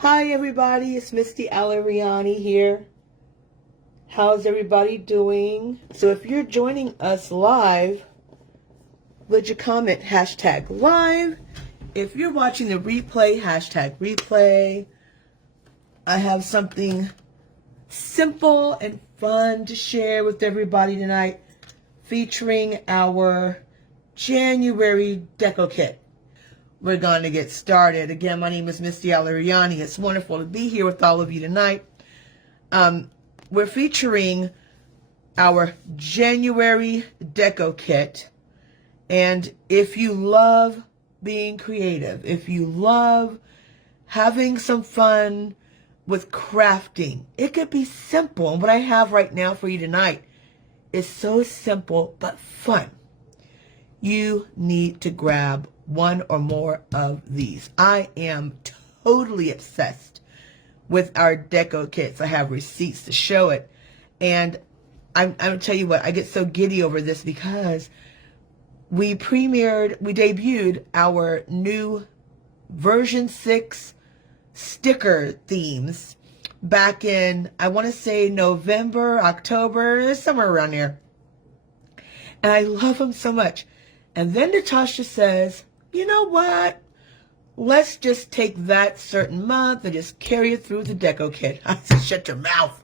Hi everybody, it's Misty Al-Eryani here. How's everybody doing? So if you're joining us live, would you comment #live? If you're watching the replay, #replay. I have something simple and fun to share with everybody tonight, featuring our January deco kit. We're going to get started. Again, my name is Misty Al-Eryani. It's wonderful to be here with all of you tonight. We're featuring our January deco kit. And if you love being creative, if you love having some fun with crafting, it could be simple. And what I have right now for you tonight is so simple but fun. You need to grab one or more of these. I am totally obsessed with our deco kits. I have receipts to show it. And I'm going to tell you what, I get so giddy over this because we debuted our new version 6 sticker themes back in, I want to say November, October, somewhere around there. And I love them so much. And then Natasha says, you know what? Let's just take that certain month and just carry it through the deco kit. I said, shut your mouth.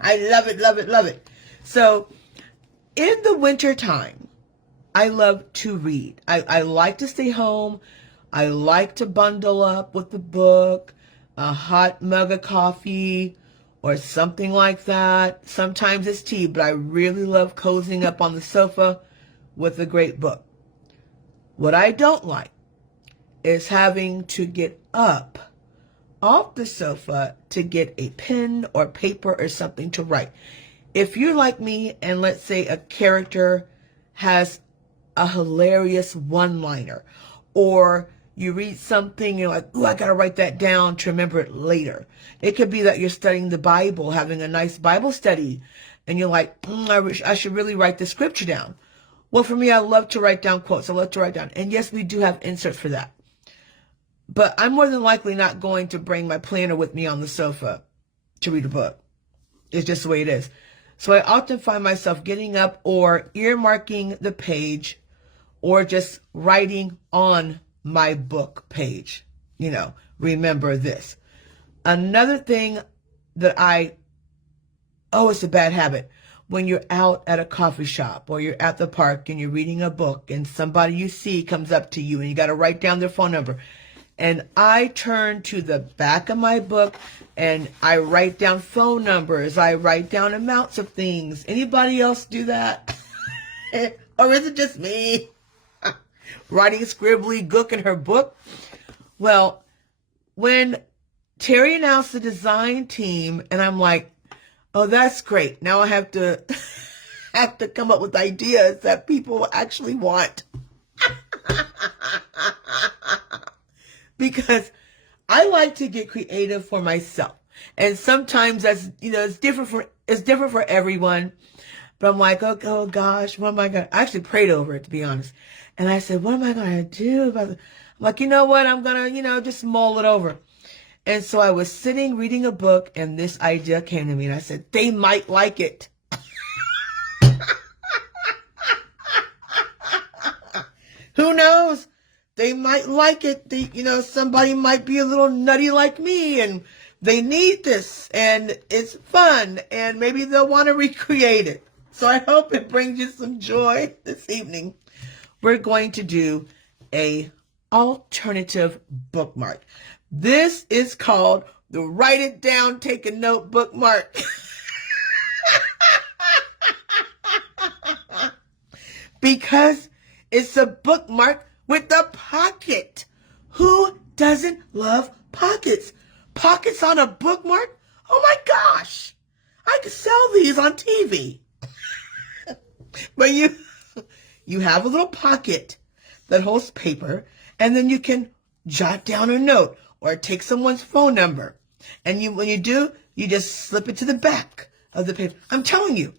I love it, love it, love it. So in the winter time, I love to read. I like to stay home. I like to bundle up with the book, a hot mug of coffee, or something like that. Sometimes it's tea, but I really love cozying up on the sofa with a great book. What I don't like is having to get up off the sofa to get a pen or paper or something to write. If you're like me and let's say a character has a hilarious one-liner, or you read something, you're like, ooh, I got to write that down to remember it later. It could be that you're studying the Bible, having a nice Bible study, and you're like, I should really write the scripture down. Well, for me, I love to write down quotes. I love to write down. And yes, we do have inserts for that. But I'm more than likely not going to bring my planner with me on the sofa to read a book. It's just the way it is. So I often find myself getting up or earmarking the page or just writing on my book page. You know, remember this. Another thing that it's a bad habit. When you're out at a coffee shop or you're at the park and you're reading a book and somebody you see comes up to you and you got to write down their phone number. And I turn to the back of my book and I write down phone numbers. I write down amounts of things. Anybody else do that? Or is it just me? Writing scribbly gook in her book? Well, when Terry announced the design team and I'm like, oh, that's great. Now I have to come up with ideas that people actually want. Because I like to get creative for myself. And sometimes that's, it's different for everyone. But I'm like, oh gosh, what am I going to, I actually prayed over it, to be honest. And I said, what am I going to do about it? I'm like, you know what? I'm going to, just mull it over. And so I was sitting reading a book and this idea came to me and I said, they might like it. Who knows? They might like it. Somebody might be a little nutty like me and they need this and it's fun and maybe they'll want to recreate it. So I hope it brings you some joy this evening. We're going to do a alternative bookmark. This is called the Write It Down, Take a Note bookmark. Because it's a bookmark with a pocket. Who doesn't love pockets? Pockets on a bookmark? Oh my gosh. I could sell these on TV. But you have a little pocket that holds paper, and then you can jot down a note or take someone's phone number. And when you do, you just slip it to the back of the paper. I'm telling you,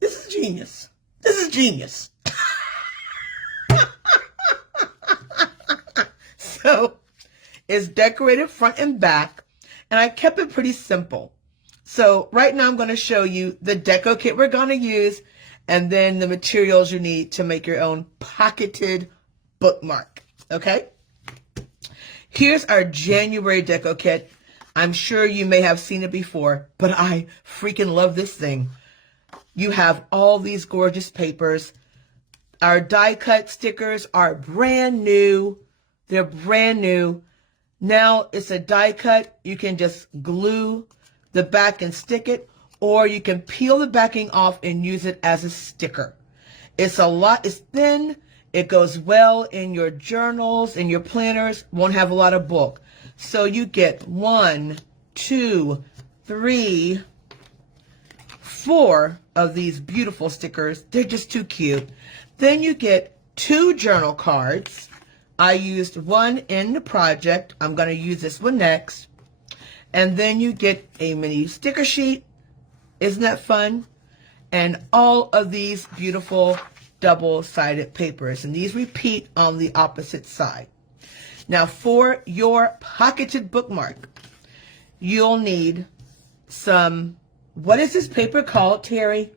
this is genius. This is genius. So it's decorated front and back, and I kept it pretty simple. So right now I'm going to show you the deco kit we're going to use, and then the materials you need to make your own pocketed bookmark. Okay? Here's our January deco kit. I'm sure you may have seen it before, but I freaking love this thing. You have all these gorgeous papers. Our die cut stickers are brand new. They're brand new. Now it's a die cut. You can just glue the back and stick it, or you can peel the backing off and use it as a sticker. It's thin. It goes well in your journals and your planners. Won't have a lot of bulk. So you get 1, 2, 3, 4 of these beautiful stickers. They're just too cute. Then you get 2 journal cards. I used one in the project. I'm going to use this one next. And then you get a mini sticker sheet. Isn't that fun? And all of these beautiful double-sided papers. And these repeat on the opposite side. Now for your pocketed bookmark, you'll need some, what is this paper called, Terry?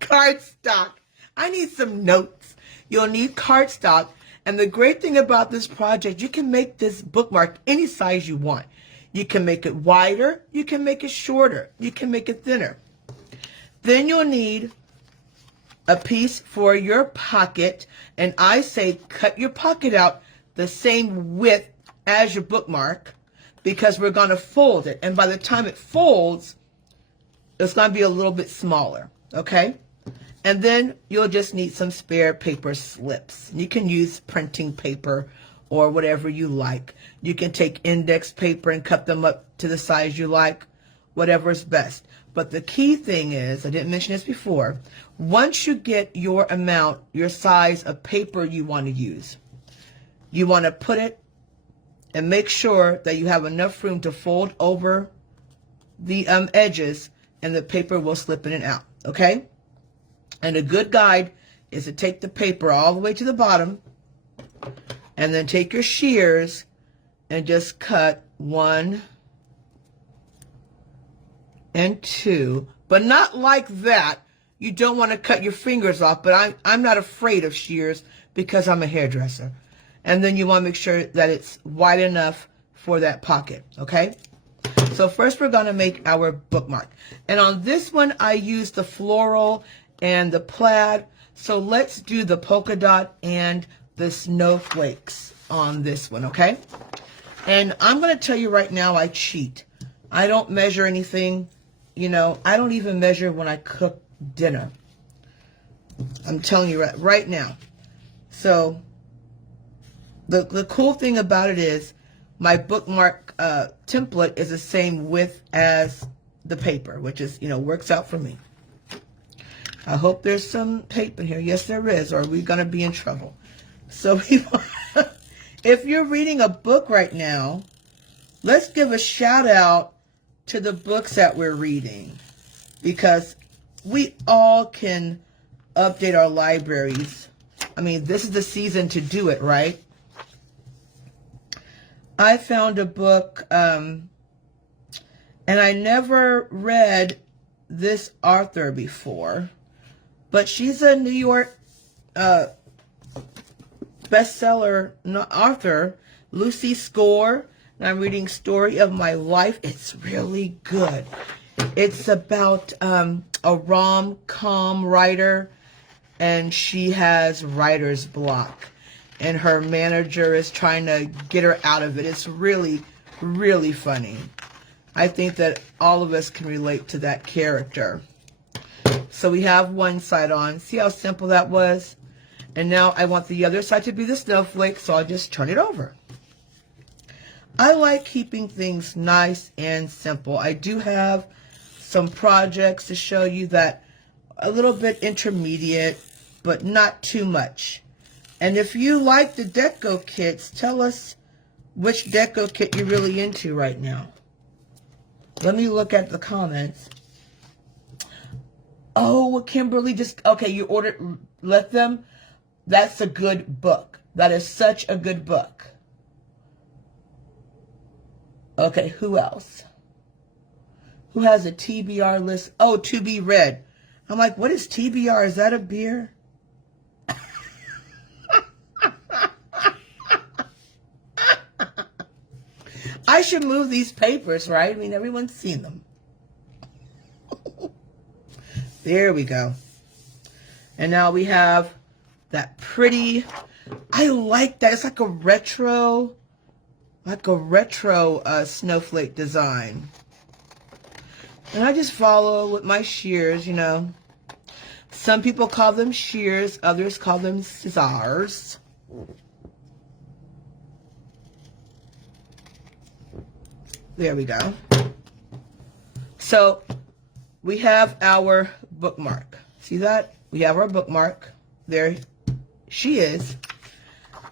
Cardstock. I need some notes. You'll need cardstock. And the great thing about this project, you can make this bookmark any size you want. You can make it wider. You can make it shorter. You can make it thinner. Then you'll need a piece for your pocket. And I say cut your pocket out the same width as your bookmark, because we're going to fold it. And by the time it folds, it's going to be a little bit smaller. Okay? And then you'll just need some spare paper slips. You can use printing paper or whatever you like. You can take index paper and cut them up to the size you like, whatever is best. But the key thing is, I didn't mention this before, once you get your amount, your size of paper you want to use, you want to put it and make sure that you have enough room to fold over the edges, and the paper will slip in and out. Okay? And a good guide is to take the paper all the way to the bottom, and then take your shears and just cut 1 and 2, but not like that. You don't want to cut your fingers off, but I'm not afraid of shears because I'm a hairdresser. And then you want to make sure that it's wide enough for that pocket. Okay? So first we're going to make our bookmark. And on this one, I used the floral and the plaid. So let's do the polka dot and the snowflakes on this one, okay? And I'm going to tell you right now, I cheat. I don't measure anything. You know, I don't even measure when I cook dinner. I'm telling you right now. So the cool thing about it is my bookmark template is the same width as the paper, which is, you know, works out for me. I hope there's some tape in here. Yes, there is, or we're going to be in trouble. So if you're reading a book right now, let's give a shout out to the books that we're reading, because we all can update our libraries. I mean, this is the season to do it, right? I found a book, and I never read this author before, but she's a New York bestseller author, Lucy Score. And I'm reading Story of My Life. It's really good. It's about a rom-com writer, and she has writer's block. And her manager is trying to get her out of it. It's really, really funny. I think that all of us can relate to that character. So we have one side on. See how simple that was? And now I want the other side to be the snowflake, so I'll just turn it over. I like keeping things nice and simple. I do have some projects to show you that a little bit intermediate, but not too much. And if you like the deco kits, tell us which deco kit you're really into right now. Let me look at the comments. Oh, Kimberly just, okay, you ordered, let them, That's a good book. That is such a good book. Okay, who else? Who has a TBR list? Oh, to be read. I'm like, what is TBR? Is that a beer? I should move these papers, right? I mean, everyone's seen them. There we go. And now we have that pretty, I like that. It's like a retro snowflake design. And I just follow with my shears, you know. Some people call them shears, others call them scissors. There we go. So we have our bookmark. See that? We have our bookmark. There she is.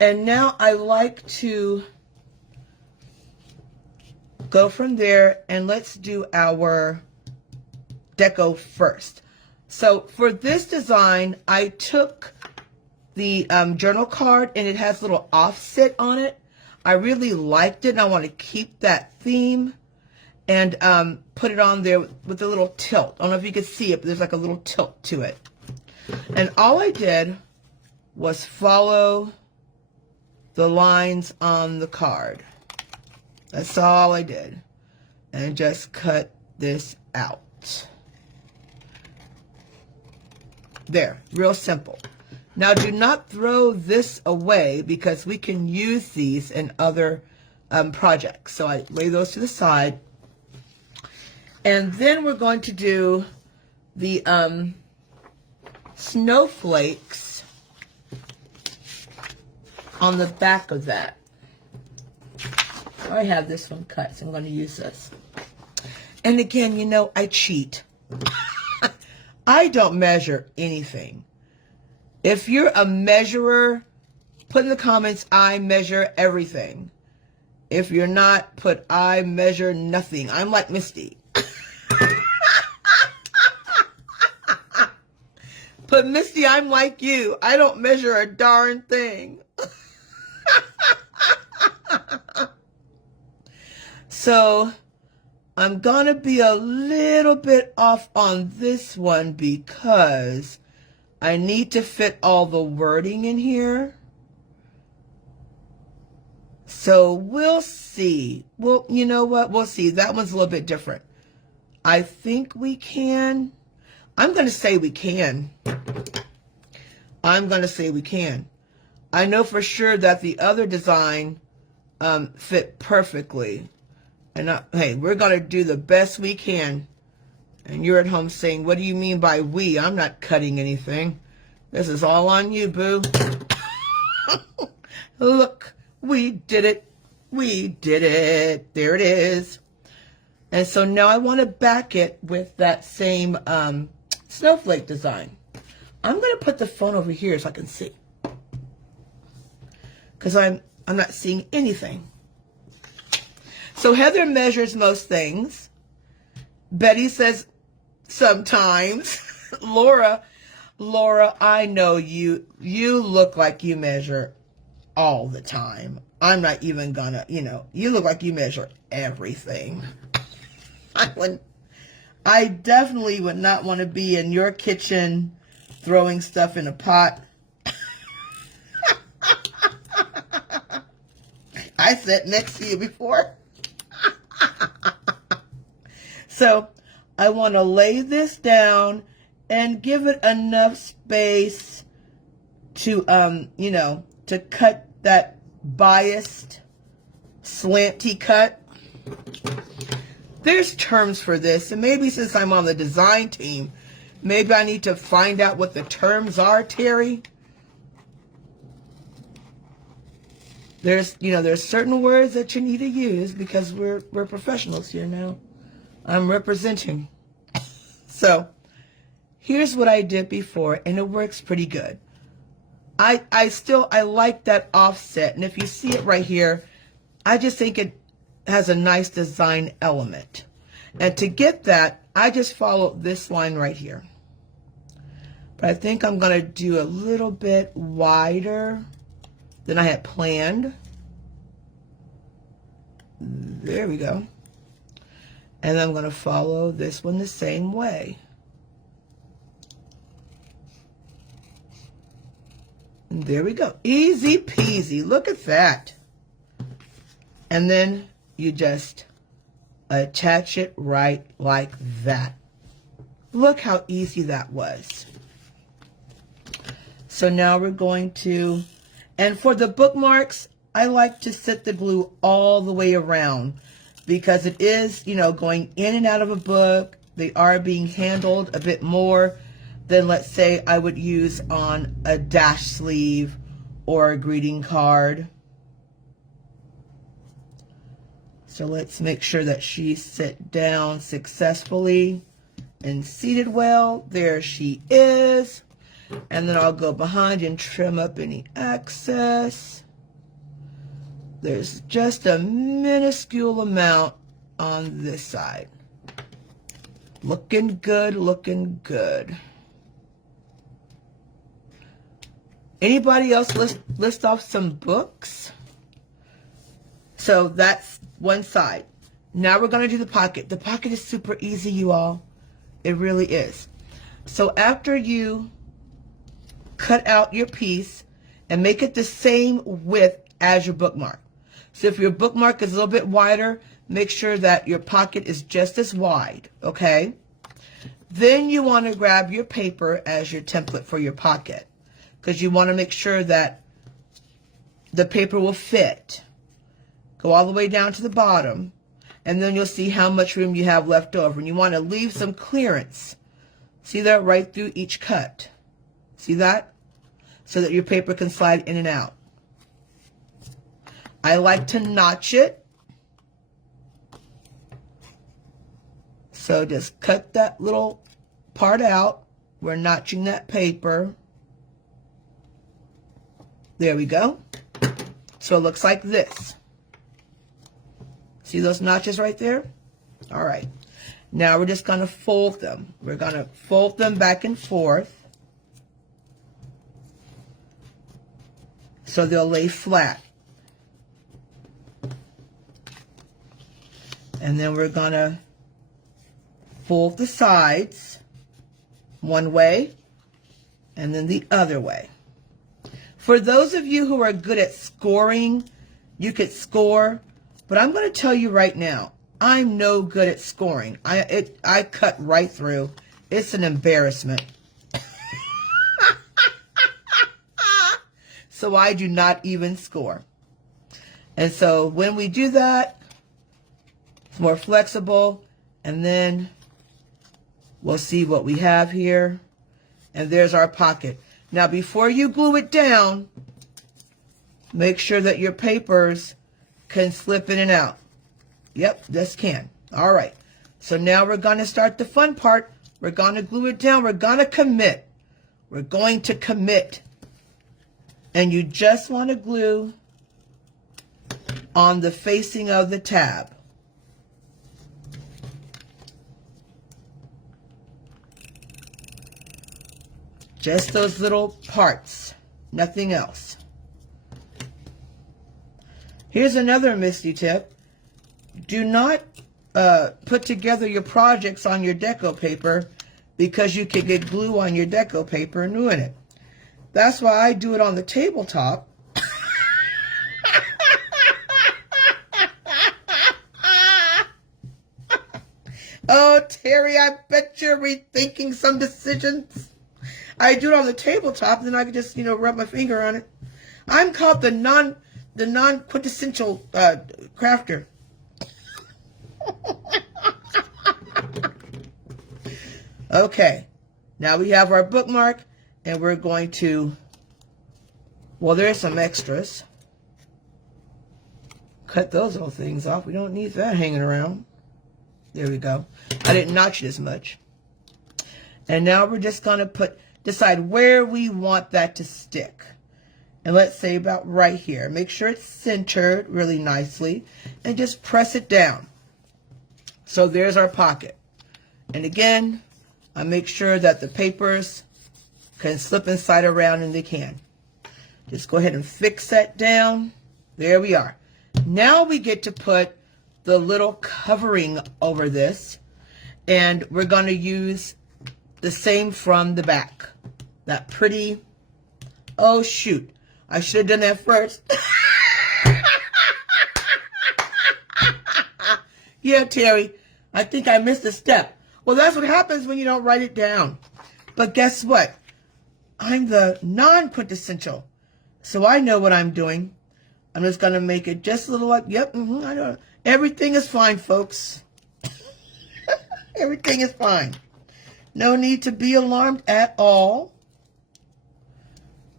And now I like to go from there and let's do our deco first. So for this design, I took the journal card and it has a little offset on it. I really liked it and I want to keep that theme and put it on there with a little tilt. I don't know if you can see it, but there's like a little tilt to it. And all I did was follow the lines on the card. That's all I did. And just cut this out. There, real simple. Now do not throw this away because we can use these in other projects. So I lay those to the side. And then we're going to do the snowflakes on the back of that. I have this one cut, so I'm going to use this. And again, you know, I cheat. I don't measure anything. If you're a measurer, put in the comments, I measure everything. If you're not, put I measure nothing. I'm like Misty. Put Misty, I'm like you. I don't measure a darn thing. So I'm going to be a little bit off on this one because I need to fit all the wording in here. So we'll see. Well, you know what? We'll see. That one's a little bit different. I think we can. I'm going to say we can. I'm going to say we can. I know for sure that the other design fit perfectly. And hey, we're going to do the best we can. And you're at home saying, what do you mean by we? I'm not cutting anything. This is all on you, boo. Look, we did it. We did it. There it is. And so now I want to back it with that same snowflake design. I'm going to put the phone over here so I can see. Because I'm not seeing anything. So Heather measures most things. Betty says sometimes. Laura, I know you look like you measure all the time. I'm not even gonna, you look like you measure everything. I definitely would not want to be in your kitchen throwing stuff in a pot. I sat next to you before. So I want to lay this down and give it enough space to, to cut that biased, slanty cut. There's terms for this, and maybe since I'm on the design team, maybe I need to find out what the terms are, Terry. There's certain words that you need to use because we're professionals here now. I'm representing. So here's what I did before, and it works pretty good. I like that offset, and if you see it right here, I just think it has a nice design element. And to get that, I just follow this line right here. But I think I'm going to do a little bit wider than I had planned. There we go. And I'm going to follow this one the same way. And there we go. Easy peasy. Look at that. And then you just attach it right like that. Look how easy that was. So now we're going to, and for the bookmarks, I like to set the glue all the way around because it is, you know, going in and out of a book. They are being handled a bit more than, let's say, I would use on a dash sleeve or a greeting card. So let's make sure that she's set down successfully and seated well. There she is. And then I'll go behind and trim up any excess. There's just a minuscule amount on this side. Looking good, looking good. Anybody else list off some books? So that's one side. Now we're going to do the pocket. The pocket is super easy, you all. It really is. So after you cut out your piece and make it the same width as your bookmark. So if your bookmark is a little bit wider, make sure that your pocket is just as wide, okay? Then you want to grab your paper as your template for your pocket because you want to make sure that the paper will fit. Go all the way down to the bottom and then you'll see how much room you have left over. And you want to leave some clearance. See that right through each cut? See that? So that your paper can slide in and out. I like to notch it. So just cut that little part out. We're notching that paper. There we go. So it looks like this. See those notches right there? All right. Now we're just going to fold them. We're going to fold them back and forth so they'll lay flat. And then we're going to fold the sides one way and then the other way. For those of you who are good at scoring, you could score, but I'm going to tell you right now, I'm no good at scoring. I cut right through. It's an embarrassment. So I do not even score. And so when we do that, it's more flexible. And then we'll see what we have here. And there's our pocket. Now before you glue it down, make sure that your papers can slip in and out. Yep, this can. All right. So now we're going to start the fun part. We're going to glue it down. We're going to commit. We're going to commit. And you just want to glue on the facing of the tab. Just those little parts, nothing else. Here's another Misty tip. Do not put together your projects on your deco paper because you can get glue on your deco paper and ruin it. That's why I do it on the tabletop. Oh, Terry, I bet you're rethinking some decisions. I do it on the tabletop, and then I can just, rub my finger on it. I'm called the non-quintessential crafter. Okay, now we have our bookmark, and we're going to, well, there's some extras. Cut those little things off. We don't need that hanging around. There we go. I didn't notch it as much. And now we're just going to decide where we want that to stick. And let's say about right here. Make sure it's centered really nicely and just press it down. So there's our pocket. And again, I make sure that the papers can slip inside around and they can. Just go ahead and fix that down. There we are. Now we get to put the little covering over this, and we're going to use the same from the back. That pretty, oh shoot, I should have done that first. Yeah, Terry, I think I missed a step. Well, that's what happens when you don't write it down. But guess what? I'm the non-quintessential, so I know what I'm doing. I'm just going to make it just a little like, yep, I know. Everything is fine, folks. Everything is fine. No need to be alarmed at all.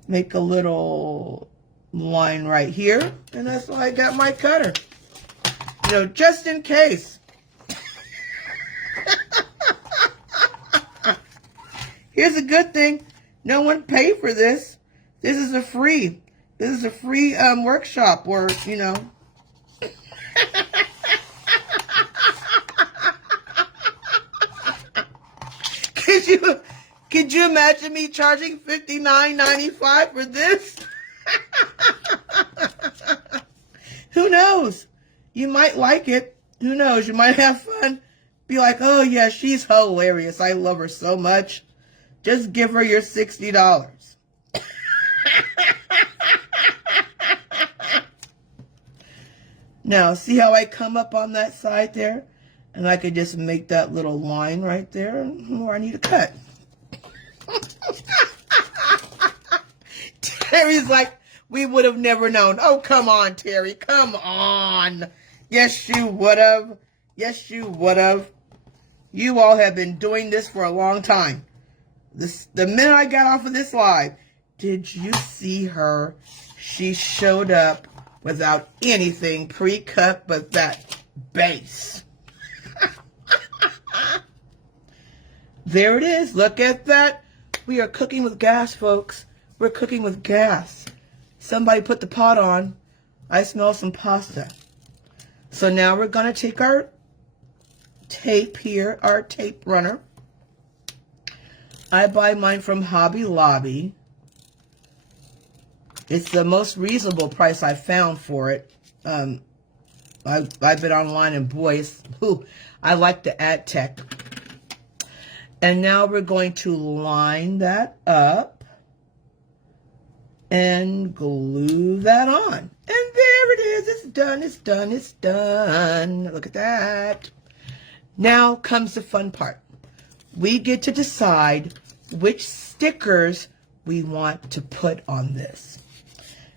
Make a little line right here, and that's why I got my cutter. You know, just in case. Here's a good thing. No one paid for this. This is a free workshop where, you know. Could you imagine me charging $59.95 for this? Who knows? You might like it. Who knows? You might have fun. Be like, oh yeah, she's hilarious. I love her so much. Just give her your $60. Now, see how I come up on that side there? And I could just make that little line right there where I need to cut. Terry's like, we would have never known. Oh, come on, Terry. Come on. Yes, you would have. Yes, you would have. You all have been doing this for a long time. The minute I got off of this live, did you see her? She showed up without anything pre-cut but that base. There it is. Look at that. We are cooking with gas, folks. We're cooking with gas. Somebody put the pot on. I smell some pasta. So now we're going to take our tape here, our tape runner. I buy mine from Hobby Lobby. It's the most reasonable price I found for it. I've been online, and boy, I like the ad tech. And now we're going to line that up and glue that on. And there it is. It's done. It's done. It's done. Look at that. Now comes the fun part. We get to decide which stickers we want to put on this.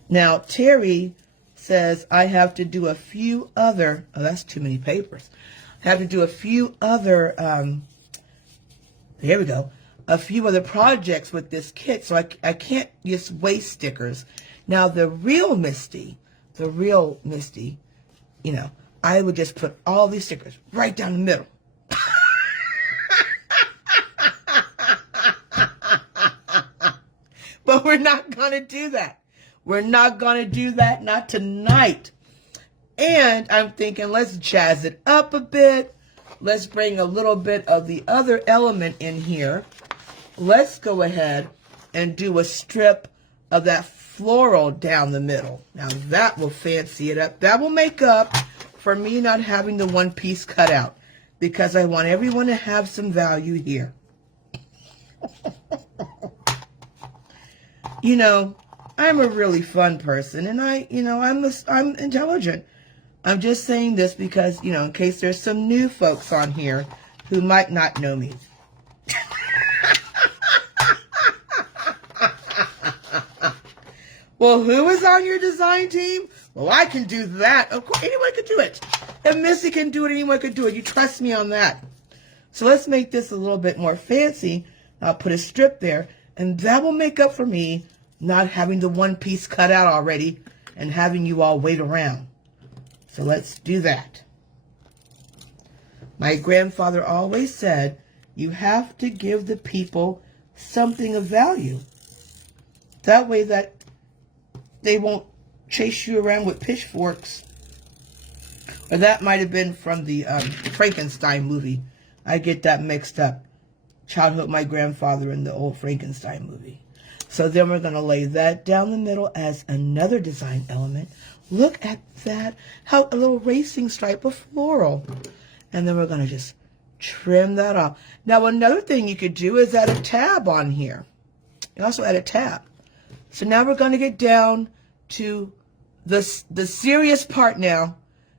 Now, Terry says I have to do a few other, oh, that's too many papers. I have to do a few other, there we go, a few other projects with this kit, so I can't just waste stickers. Now, the real Misty, you know, I would just put all these stickers right down the middle. But we're not going to do that. We're not going to do that, not tonight. And I'm thinking, let's jazz it up a bit. Let's bring a little bit of the other element in here. Let's go ahead and do a strip of that floral down the middle. Now that will fancy it up. That will make up for me not having the one piece cut out, because I want everyone to have some value here. You know, I'm a really fun person, and I'm intelligent. I'm just saying this because, you know, in case there's some new folks on here who might not know me. Well, who is on your design team? Well, I can do that. Of course, anyone can do it. If Missy can do it, anyone can do it. You trust me on that. So let's make this a little bit more fancy. I'll put a strip there, and that will make up for me not having the one piece cut out already and having you all wait around. So let's do that. My grandfather always said, you have to give the people something of value. That way that they won't chase you around with pitchforks. Or that might have been from the Frankenstein movie. I get that mixed up. childhood my grandfather in the old Frankenstein movie. So then we're going to lay that down the middle as another design element. Look at that. How a little racing stripe of floral. And then we're going to just trim that off. Now another thing you could do is add a tab on here. You also add a tab. So now we're going to get down to the serious part now.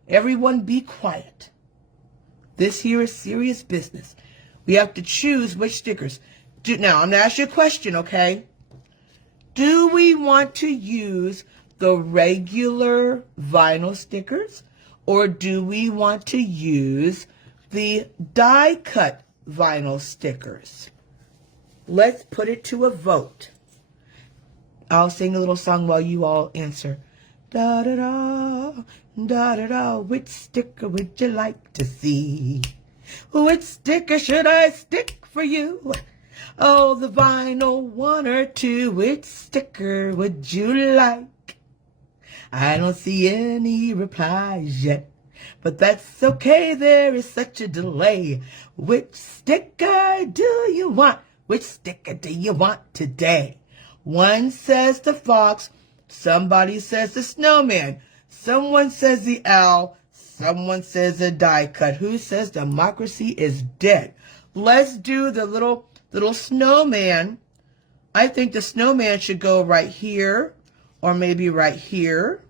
Everyone be quiet. This here is serious business. We have to choose which stickers. Now, I'm going to ask you a question, okay? Do we want to use the regular vinyl stickers, or do we want to use the die-cut vinyl stickers? Let's put it to a vote. I'll sing a little song while you all answer. Da-da-da, da-da-da, which sticker would you like to see? Which sticker should I stick for you? Oh, the vinyl one or two, which sticker would you like? I don't see any replies yet, but that's okay, there is such a delay. Which sticker do you want? Which sticker do you want today? One says the fox, somebody says the snowman, someone says the owl, someone says the die cut. Who says democracy is dead? Let's do the little snowman. I think the snowman should go right here, or maybe right here,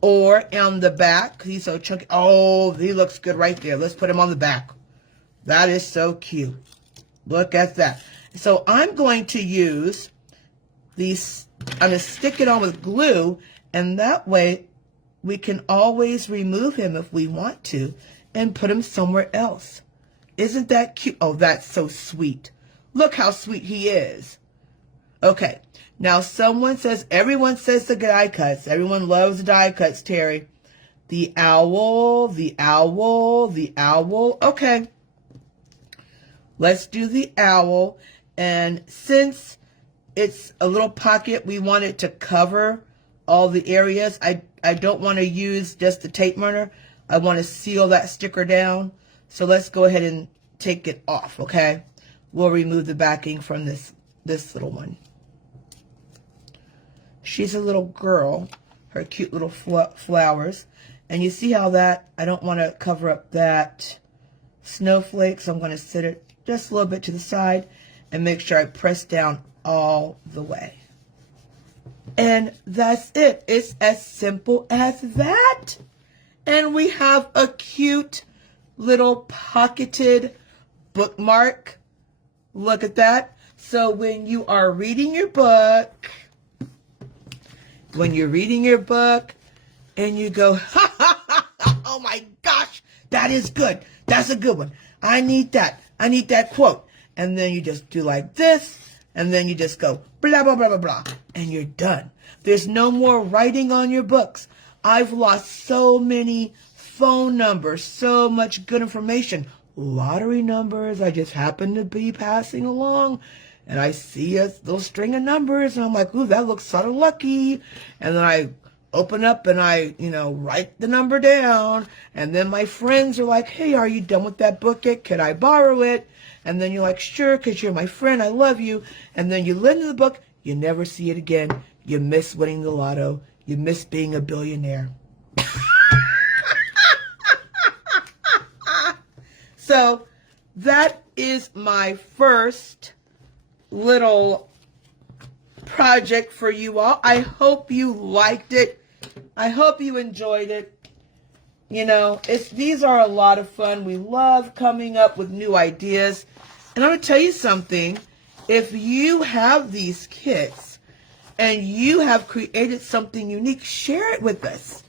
or on the back, because he's so chunky. Oh, he looks good right there. Let's put him on the back. That is so cute. Look at that. So I'm going to use these, I'm going to stick it on with glue, and that way we can always remove him if we want to and put him somewhere else. Isn't that cute? Oh, that's so sweet. Look how sweet he is. Okay, now someone says, everyone says the die cuts. Everyone loves the die cuts, Terry. The owl, the owl, the owl. Okay, let's do the owl. And since it's a little pocket, we want it to cover all the areas. I don't want to use just the tape runner. I want to seal that sticker down. So let's go ahead and take it off, okay? We'll remove the backing from this little one. She's a little girl, her cute little flowers. And you see how that, I don't want to cover up that snowflake, so I'm going to sit it just a little bit to the side and make sure I press down all the way. And that's it. It's as simple as that. And we have a cute little pocketed bookmark. Look at that. So when you are reading your book, and you go, ha, ha, ha, ha, oh my gosh, that is good. That's a good one. I need that. I need that quote. And then you just do like this, and then you just go blah, blah, blah, blah, blah, and you're done. There's no more writing on your books. I've lost so many phone numbers, so much good information. Lottery numbers, I just happen to be passing along, and I see a little string of numbers, and I'm like, ooh, that looks sort of lucky. And then I open up and I, write the number down. And then my friends are like, hey, are you done with that book yet? Could I borrow it? And then you're like, sure, because you're my friend. I love you. And then you lend the book. You never see it again. You miss winning the lotto. You miss being a billionaire. So that is my first little project for you all. I hope you liked it. I hope you enjoyed it. These are a lot of fun. We love coming up with new ideas. And I'm going to tell you something. If you have these kits and you have created something unique, share it with us.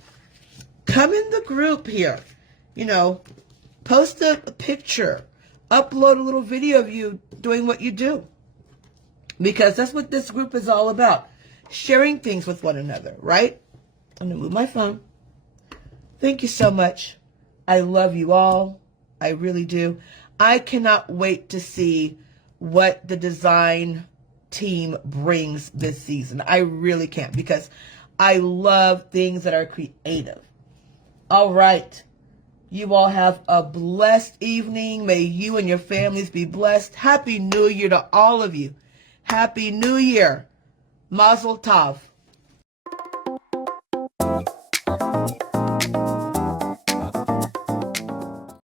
Come in the group here. Post a picture. Upload a little video of you doing what you do. Because that's what this group is all about. Sharing things with one another, right? I'm going to move my phone. Thank you so much. I love you all. I really do. I cannot wait to see what the design team brings this season. I really can't, because I love things that are creative. All right. You all have a blessed evening. May you and your families be blessed. Happy New Year to all of you. Happy New Year. Mazel Tov.